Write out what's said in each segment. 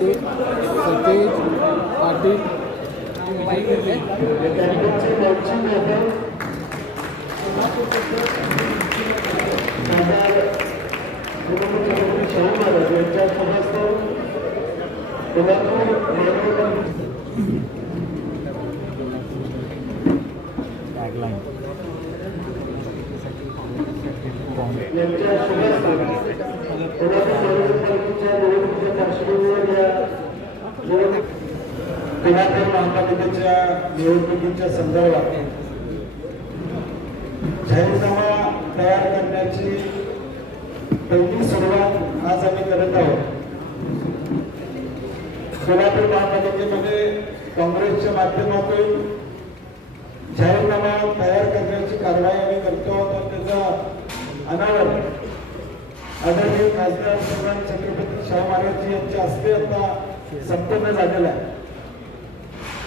नेते सतेज पाटील पुण्यातील महापालिकेच्या निवडणुकीच्या संदर्भात जाहीरनामा तयार करण्याची पहिली सुरुवात आज आम्ही करत आहोत. सोलापूर महापालिकेमध्ये काँग्रेसच्या माध्यमातून जाहीरनामा तयार करण्याची कारवाई आम्ही करतो. तर त्याचा अनावर आदरणीय खासदार सन्मान छत्रपती शाहू महाराज यांच्या हस्ते आता संपन्न झालेला आहे.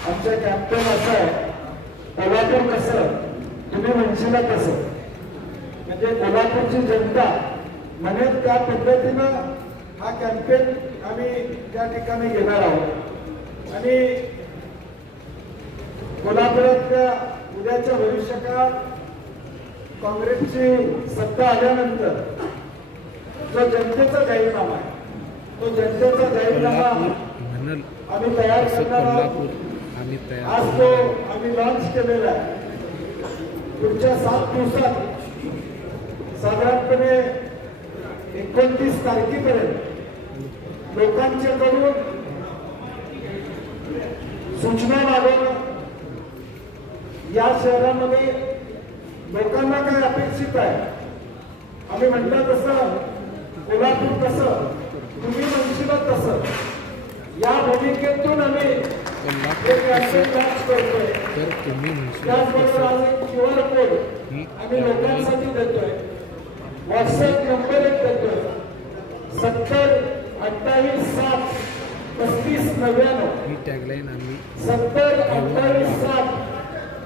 आमचा कॅम्पेन असा आहे, कोल्हापूर कसं तुम्ही म्हणशीला कसं, म्हणजे कोल्हापूरची जनता म्हणेल त्या पद्धतीनं हा कॅम्पेन आम्ही त्या ठिकाणी घेणार आहोत. आणि कोल्हापुरातल्या उद्याच्या भविष्यकाळात काँग्रेसची सत्ता आल्यानंतर जो जनतेचा जाहीरनामा आहे, तो जनतेचा जाहीरनामा आम्ही तयार करणार आहोत. आज तो आम्ही लॉन्च केलेला आहे. पुढच्या 7 दिवसात साधारणपणे 29 तारखेपर्यंत लोकांच्याकडून सूचना मागवणं, या शहरामध्ये लोकांना काय अपेक्षित आहे, आम्ही म्हटलं तसं कोल्हापूर कसं तुम्ही म्हणशील तसं, या भूमिकेतून आम्ही करतोय. त्याचबरोबर आज एक QR कोड आम्ही लोकांसाठी देतोय. व्हॉट्सअप नंबर एक देतोय, 70 28 7 35 99. 70 28 7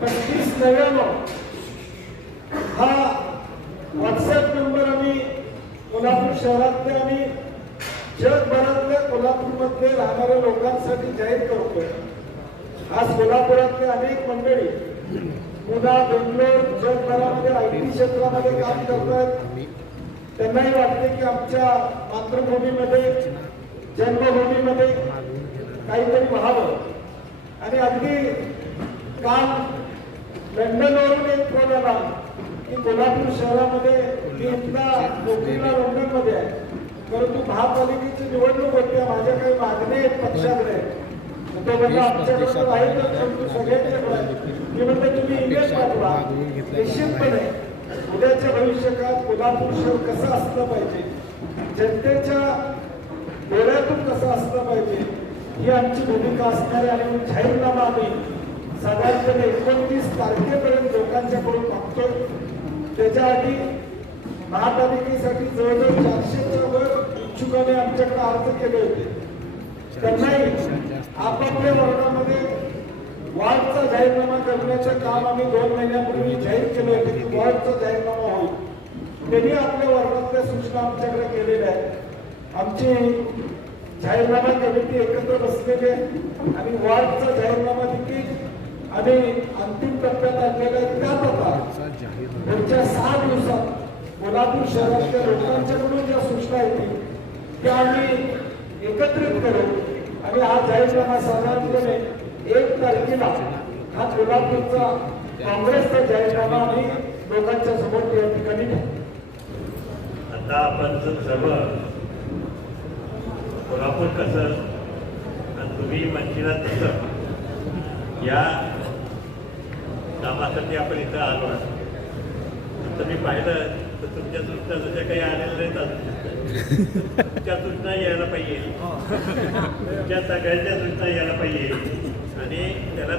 35 99 हा व्हॉट्सअप नंबर आम्ही कोल्हापूर शहरातल्या आणि जगभरातल्या कोल्हापूरमध्ये राहणाऱ्या लोकांसाठी जाहीर करतोय. आज कोल्हापुरातले अनेक मंडळी पुन्हा बेंगलोर जगभरामध्ये IT क्षेत्रामध्ये काम करतात. त्यांनाही वाटते की आमच्या मातृभूमीमध्ये जन्मभूमीमध्ये काहीतरी व्हावं. आणि अगदी काल लंडनवरून एक फोन आला की कोल्हापूर शहरामध्ये मी इथला नोकरीला लंडनमध्ये आहे, परंतु महापालिकेची निवडणूक होते, माझ्या काही मागण्या आहेत पक्षाकडे. तो म्हणजे आमच्याकडे राहील तर सगळ्यांच्याकडे. मी म्हणतो तुम्ही ईमेल पाठवा. निश्चितपणे उद्याच्या भविष्यकाळात कोल्हापूर शहर कसं असलं पाहिजे, जनतेच्या डोळ्यातून कसं असलं पाहिजे, ही आमची भूमिका असणार आहे. आणि जाहीरनामा आम्ही साधारणपणे 29 तारखेपर्यंत लोकांच्याकडून मागतोय. त्याच्या आधी महापालिकेसाठी जवळजवळ 400च्या वर इच्छुकाने आमच्याकडे अर्ज केले होते. त्यांनाही आपापल्या वर्गामध्ये वॉर्डचा जाहीरनामा करण्याचं काम आम्ही 2 महिन्यापूर्वी जाहीर केलं होतं की वॉर्डचा जाहीरनामा होईल. त्यांनी आपल्या वर्गातल्या सूचना आमच्याकडे केलेल्या आहेत. आमची जाहीरनामा कमिटी एकत्र बसलेली आहे आणि वॉर्डचा जाहीरनामा देखील आम्ही अंतिम टप्प्यात आणलेला आहे. त्यात आता पुढच्या 6 दिवसात कोल्हापूर शहरातल्या लोकांच्याकडून ज्या सूचना येतील त्या आम्ही एकत्रित करू आणि हा जाहीरनामा साधारणपणे 1 तारखेला हा कोल्हापूरचा काँग्रेसचा जाहीरनामा आम्ही लोकांच्या समोर या ठिकाणी ठेवू. आता आपण सर्व कोल्हापूर कसं आणि तुम्ही म्हणशीला तसं या कामासाठी आपण इथं आलो आहे. तर मी पाहिलं तर तुमच्या सूचना जशा काही आलेल्या नाहीत, तुमच्या सूचना यायला पाहिजे, तुमच्या सगळ्यांच्या सूचना यायला पाहिजे. आणि त्याला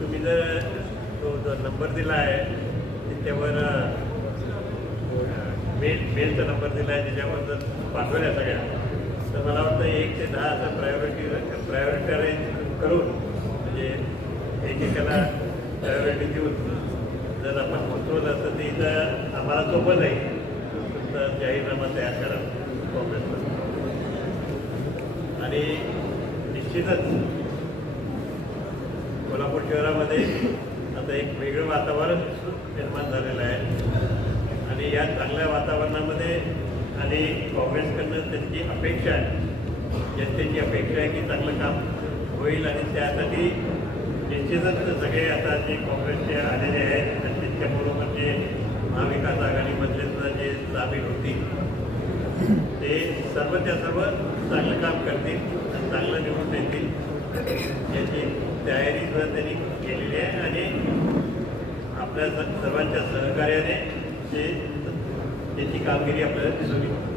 तुम्ही जर जो नंबर दिला आहे त्याच्यावर मेलचा नंबर दिला आहे त्याच्यावर जर पाठवल्या सगळ्या, तर मला वाटतं 1 ते 10 असं प्रायोरिटी अरेंज करून म्हणजे एकेकाला प्रायोरिटी देऊन जर आपण पोचवलं तर ते इथं आम्हाला सोपं जाईल. तुमचा जाहीरनामा तयार करा काँग्रेसला. आणि निश्चितच कोल्हापूर शहरामध्ये आता एक वेगळं वातावरण निर्माण झालेलं आहे आणि या चांगल्या वातावरणामध्ये आणि काँग्रेसकडनं त्यांची अपेक्षा आहे, जनतेची अपेक्षा आहे की चांगलं काम होईल आणि त्यासाठी निश्चितच सगळे आता जे काँग्रेसचे आलेले आहेत आणि त्यांच्याबरोबर जे महाविकास आघाडीमधले सुद्धा जे सामील होतील ते सर्वच्या सर्व चांगलं काम करतील आणि चांगलं निवडून येतील याची तयारी सुद्धा त्यांनी केलेली आहे आणि आपल्या सर्वांच्या सहकार्याने त्याची कामगिरी आपल्याला दिसून येईल.